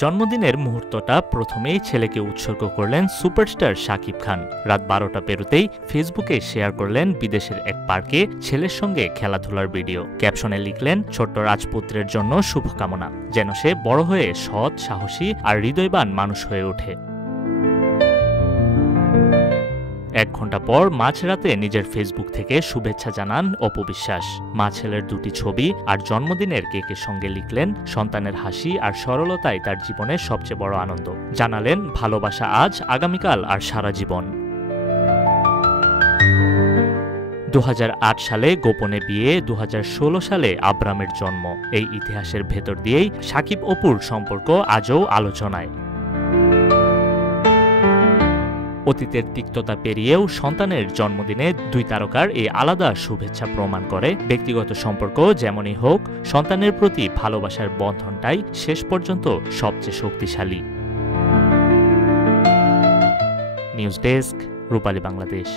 জন্মদিনের মুহূর্তটা প্রথমেই ছেলেকে উৎসর্গ করলেন সুপারস্টার শাকিব খান। রাত 12টা পেরোতেই ফেসবুকে শেয়ার করলেন বিদেশের এক পার্কে ছেলের সঙ্গে খেলাধুলার ভিডিও। ক্যাপশনে লিখলেন, ছোট্ট রাজপুত্রের জন্য শুভকামনা, যেন সে বড় হয়ে সৎ, সাহসী আর হৃদয়বান মানুষ হয়ে ওঠে। 1 ঘন্টা পর মাঝরাতে নিজের ফেসবুক থেকে শুভেচ্ছা জানান অপু বিশ্বাস। মা ছেলের 2টি ছবি আর জন্মদিনের কেকের সঙ্গে লিখলেন, সন্তানের হাসি আর সরলতাই তার জীবনের সবচেয়ে বড় আনন্দ। জানালেন, ভালোবাসা আজ, আগামীকাল আর সারা জীবন। 2008 সালে গোপনে বিয়ে, 2016 সালে আব্রামের জন্ম। এই ইতিহাসের ভেতর দিয়েই শাকিব অপুর সম্পর্ক আজও আলোচনায়। অতীতের তিক্ততা পেরিয়েও সন্তানের জন্মদিনে 2 তারকার এই আলাদা শুভেচ্ছা প্রমাণ করে, ব্যক্তিগত সম্পর্ক যেমনই হোক, সন্তানের প্রতি ভালোবাসার বন্ধনটাই শেষ পর্যন্ত সবচেয়ে শক্তিশালী। নিউজ ডেস্ক, রূপালী বাংলাদেশ।